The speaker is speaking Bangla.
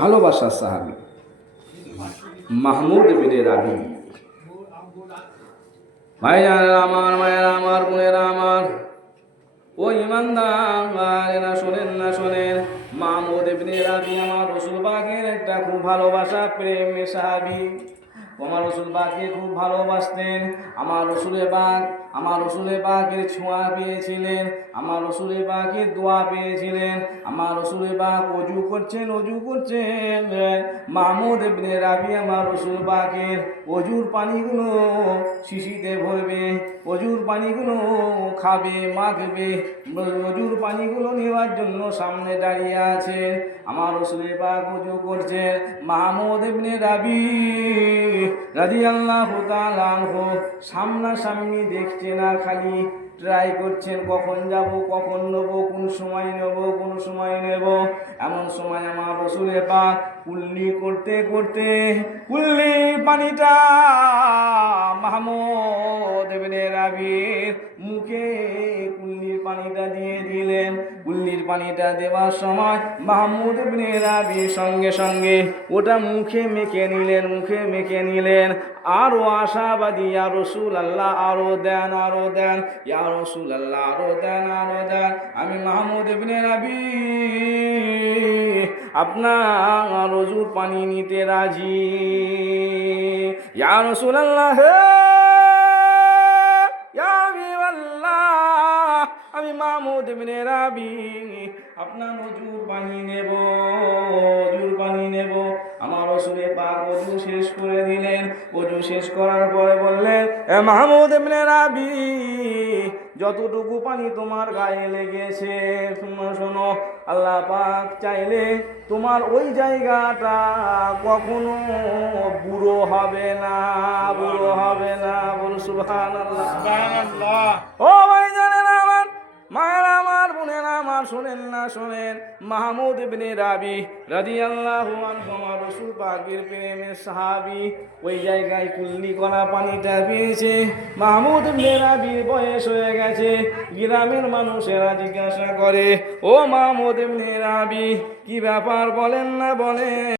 ভালোবাসার সাহাবী মাহমুদ ইবনে রাবি। ভাইয়ারা আমার, মায়েরা আমার, বোনেরা আমার, ও ইমানদারেরা শোনেন না শোনেন, মাহমুদ ইবনে রাবি আমার রাসূল পাকের একটা খুব ভালোবাসা প্রেমের সাহাবী। আমার রাসূল পাককে খুব ভালোবাসতেন। আমার রসুলে পাকের ছোঁয়া পেয়েছিলেন, আমার রসুলে পাকের দোয়া পেয়েছিলেন। আমার রসুলে পাক অজু করছেন মাহমুদ ইবনে রাবি আমার রসুল পাকের অজুর পানিগুলো শিশিতে ভরবে, অজুর পানিগুলো খাবে, মাখবে, অজুর পানিগুলো নেওয়ার জন্য সামনে দাঁড়িয়ে আছে। আমার রসুলের পাক অজু করছেন, মাহমুদ ইবনে রাবি রাদিয়াল্লাহু তাআলা আনহু সামনাসামনি দেখছে না, খালি ট্রাই করছেন কখন যাব, কখন নেব, কোন সময় নেব। এমন সময় আমার রসুলের পাক কুল্লি করতে কুল্লি পানিটা মাহমুদ ইবনে রাবির মুখে কুল্লির পানিটা দিয়ে দিলেন। কুল্লির পানিটা দেওয়ার সময় মাহমুদ ইবনে রাবি সঙ্গে সঙ্গে ওটা মুখে মেখে নিলেন। আরো আশাবাদী, ইয়া রাসূলুল্লাহ আরো দেন, ইয়া রাসূলুল্লাহ আরো দেন। আমি মাহমুদ ইবনে রাবি আপনার অজুর পানি নিতে রাজি। ইয়া রাসূলুল্লাহ, ইয়া হাবিবাল্লাহ, আমি মাহমুদ ইবনে রাবি আপনার অজুর পানি নেব। আমার রাসূল পাক ওযু শেষ করে দিলেন। ওযু শেষ করার পরে বললেন, এ মাহমুদ ইবনে রাবি, যতটুকু পানি তোমার গায়ে লেগেছে, শোনো, আল্লাহ পাক চাইলে তোমার ওই জায়গাটা কখনো বুড়ো হবে না। বল সুবহানাল্লাহ। ও ভাই জানেন আমার, মায়েরা আমার, বোনেরা আমার, শোনেন না শোনেন, মাহমুদ ইবনে রাবি রাদিয়াল্লাহু আনহু আমার রাসূল পাকের প্রেমের সাহাবী, ওই জায়গায় কুল্লি করা পানিটা পেয়েছে। মাহমুদ ইবনে রাবির বয়স হয়ে গেছে। গ্রামের মানুষেরা জিজ্ঞাসা করে, ও মাহমুদ ইবনে রাবি, কি ব্যাপার বলেন না বলেন।